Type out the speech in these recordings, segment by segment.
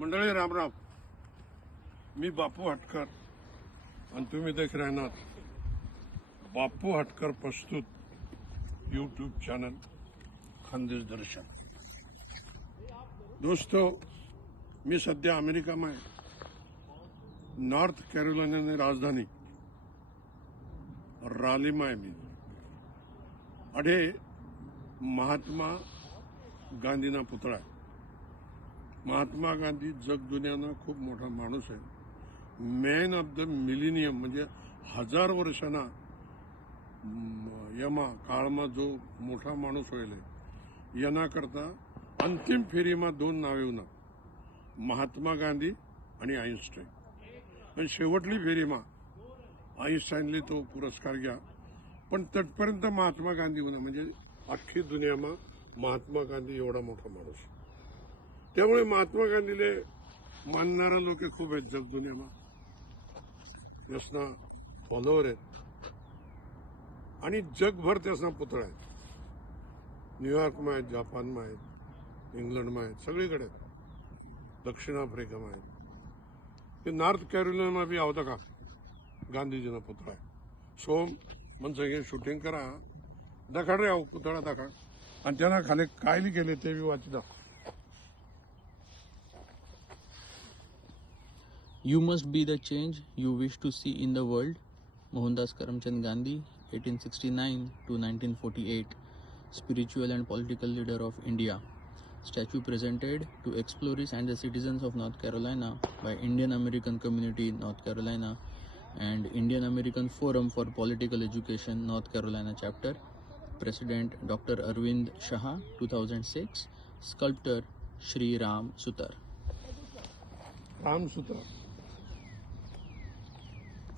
मंडळी रामराम मी बापू हटकर आणि तुम्ही देख राहणार बापू हटकर प्रस्तुत यूट्यूब चॅनल खानदेश दर्शन. दोस्तो मी सध्या अमेरिकामध्ये नॉर्थ कॅरोलिना राजधानी. रालीमाय मी. अडे महात्मा गांधीना पुतळा आहे. महात्मा गांधी जगदुन्यानं खूप मोठा माणूस आहे. मॅन ऑफ द मिलिनियम म्हणजे हजार वर्षांना यमा काळमा जो मोठा माणूस होईल करता अंतिम फेरीमा दोन नावे होणार. महात्मा गांधी आणि आईन्स्टाईन आणि शेवटली फेरीमा आईन्स्टाईनले तो पुरस्कार घ्या. पण तटपर्यंत महात्मा गांधी होणार म्हणजे अख्खी दुनियामा महात्मा गांधी एवढा मोठा माणूस. त्यामुळे महात्मा गांधीले मानणारा लोक खूप आहेत जग दुनियामा. त्यासना फॉलोवर आहेत. आणि जगभर त्यासना पुतळा आहेत. न्यूयॉर्कमा आहेत जापानमा आहेत इंग्लंडमा आहेत सगळीकडे आहेत. दक्षिण आफ्रिकामा आहेत. ते नॉर्थ कॅरोलिनामा बी आवता का? गांधीजीना पुतळा आहे. सो म्हणजे हे शूटिंग करा. दखाड रे आहो पुतळा दाखा. आणि त्यांना खाली काय गेले केले ते बी वाची दाखव You must be the change you wish to see in the world. Mohandas Karamchand Gandhi, 1869 to 1948, spiritual and political leader of India. Statue presented to explorers and the citizens of North Carolina by Indian American Community in North Carolina and Indian American Forum for Political Education North Carolina chapter. President Dr. Arvind Shah, 2006. Sculptor Shri Ram Sutar. Ram Sutar.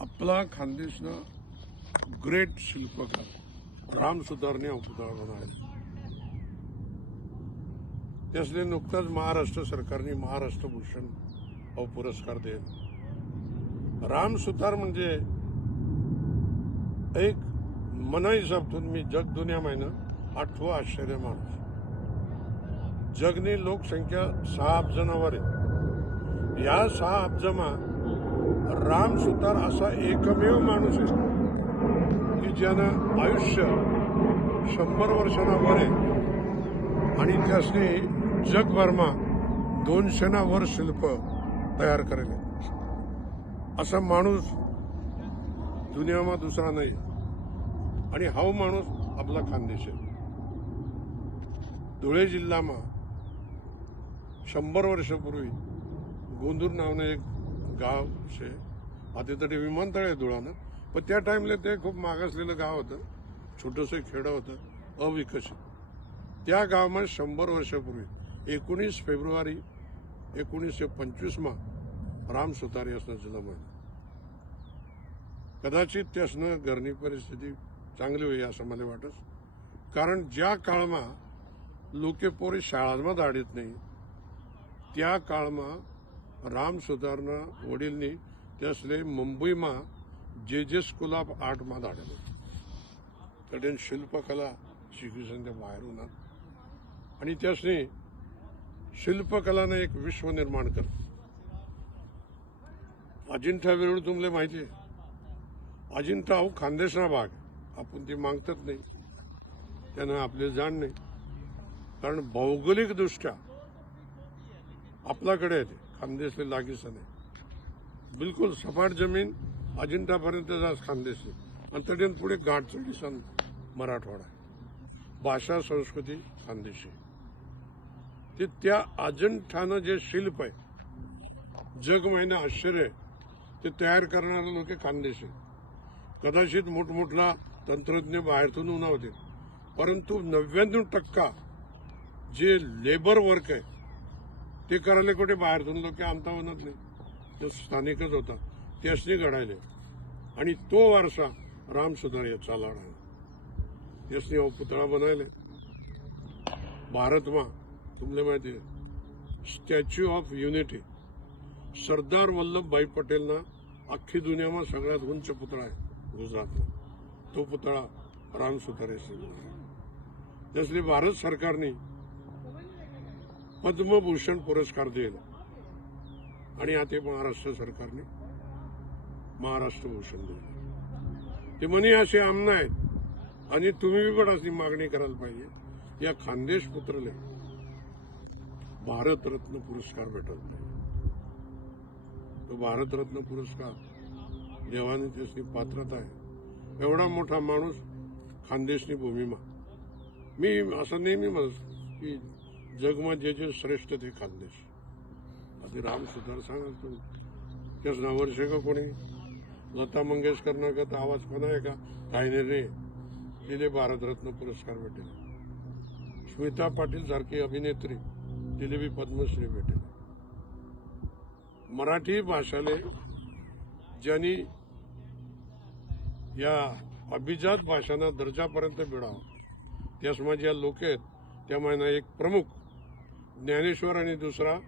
आपला खानदेशनं great शिल्पकार रामसुतारने हा पुतळा आहे. त्यासले नुकताच महाराष्ट्र सरकारने महाराष्ट्र भूषण हा पुरस्कार देत राम सुतार म्हणजे एक मना हिसाबतून मी जग दुनिया महिना आठवं आश्चर्य माणूस. जगनी लोकसंख्या सहा अब्जनावर आहे या सहा अब्जमा राम सुतार असा एकमेव माणूस आहे की ज्यानं आयुष्य शंभर वर्षांना वर आहे. आणि त्यासने जगभरमा दोनशेना वर शिल्प तयार करेल. असा माणूस दुनियामा दुसरा नाही. आणि हा माणूस आपला खानदेश आहे. धुळे जिल्हामा शंभर वर्षापूर्वी गोंदूर नावनं एक गाव शे. आता तरी विमानतळ आहे धुळानं. पण त्या टाइमला ते खूप मागासलेलं गाव होतं. छोटंसं खेडं होतं. अविकसित. त्या गावामध्ये शंभर वर्षापूर्वी एकोणीस फेब्रुवारी एकोणीसशे पंचवीसमा राम सुतारी असणं जन्म आहे कदाचित त्यासनं घरनी परिस्थिती चांगली होई असं मला वाटत. कारण ज्या काळमा लोके पोरी शाळांमा धाडीत नाही त्या काळमा राम सुधारणा वडीलनी त्यासले मुंबईमा जे जे स्कूल ऑफ आर्टमा धाडले. कडेन शिल्पकला शिकून ते बाहेर होणार आणि त्यासनी शिल्पकलानं एक विश्व निर्माण कर. अजिंठा वेरूळ तुमले माहिती आहे? अजिंठा हो खानदेशना भाग. आपण ती मागतच नाही. त्यानं आपले जाण नाही. कारण भौगोलिकदृष्ट्या आपल्याकडे येते खानदेश खानदेशले लागीच आहे. बिलकुल सपाट जमीन अजिंठापर्यंत जास खानदेश आणि पुढे घाट सण मराठवाडा भाषा संस्कृती खानदेशी ते त्या अजिंठानं जे शिल्प आहे जग महिना आश्चर्य आहे. ते तयार करणारे लोक खानदेशी कदाचित मोठमोठला तंत्रज्ञ बाहेरतून उन्हा होते परंतु नव्याण्णव टक्का जे लेबर वर्क आहे ते करायला कुठे बाहेरतून लोक आमता म्हणत नाही. स्थानिकच होता. त्यासनी घडायले. आणि तो वारसा राम सुधार याचा लढा आहे त्यासनी हो पुतळा बनायले भारतमा तुमले माहिती आहे Statue of Unity Sardar Vallabhbhai पटेलना अख्खी दुनियामा सगळ्यात उंच पुतळा आहे गुजरातला. तो पुतळा राम सुतार त्यासले भारत सरकारने पद्मभूषण पुरस्कार देईल आणि आता महाराष्ट्र सरकारने महाराष्ट्र भूषण दिलं. ते म्हणे असे आमना आहेत. आणि तुम्ही पण अशी मागणी करायला पाहिजे. या खानदेश पुत्रले भारतरत्न पुरस्कार भेटत नाही. तो भारतरत्न पुरस्कार देवाने त्याची पात्रता आहे. एवढा मोठा माणूस खानदेशनी भूमिमा. मी असं नेहमी म्हणत की जगमा जे जे श्रेष्ठ ते खानदेश. आधी राम सुधार सांगा तुम्ही. त्याच नावर्ष का कोणी? लता मंगेशकर ना गत आवाज कोणा आहे का? काही नाही रे. भारतरत्न पुरस्कार भेटेल. स्मिता पाटील सारखी अभिनेत्री. तिने बी पद्मश्री भेटेल. मराठी भाषाले ज्यांनी या अभिजात भाषांना दर्जापर्यंत मिळावं. त्यास माझ्या लोक आहेत. त्यामुळे एक प्रमुख ज्ञानेश्वर आणि दुसरा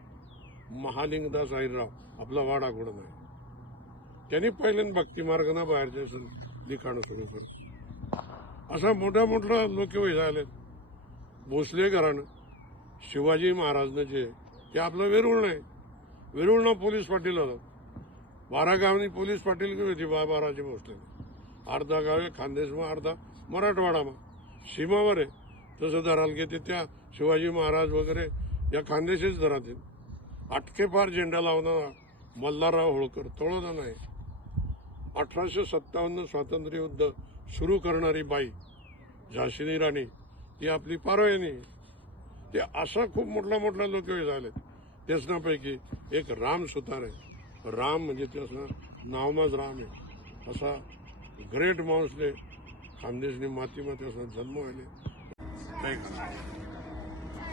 महालिंगदास आईरराव आपला वाडा घोडण आहे त्यांनी पहिल्यांदा भक्ती बाहेरचे लिखाणं सुरू केलं. असा मोठा मोठा लोक झाले. भोसले घरानं शिवाजी महाराजनं जे ते आपलं वेरूळ नाही. वेरूळनं पोलीस पाटील आलं. बारा गावनी पोलीस पाटील की होती बा बाराचे भोसले. अर्धा गाव आहे खानदेशमा अर्धा मराठवाडामा सीमावर आहे. तसं धराल घेते त्या शिवाजी महाराज वगैरे. या खानदेशीच धरातील अटकेपार झेंडा लावणारा मल्हारराव होळकर तळोदा नाही. अठराशे सत्तावन्न स्वातंत्र्य युद्ध सुरू करणारी बाई झाशीनी राणी ती आपली पारवयानी ते असा खूप मोठला मोठला लोक झाले त्यासनापैकी एक राम सुतार आहे. राम म्हणजे त्यासना नावमाज राम आहे. असा ग्रेट माणूसले खानदेशनी मातीमा त्यासना जन्म व्हायला.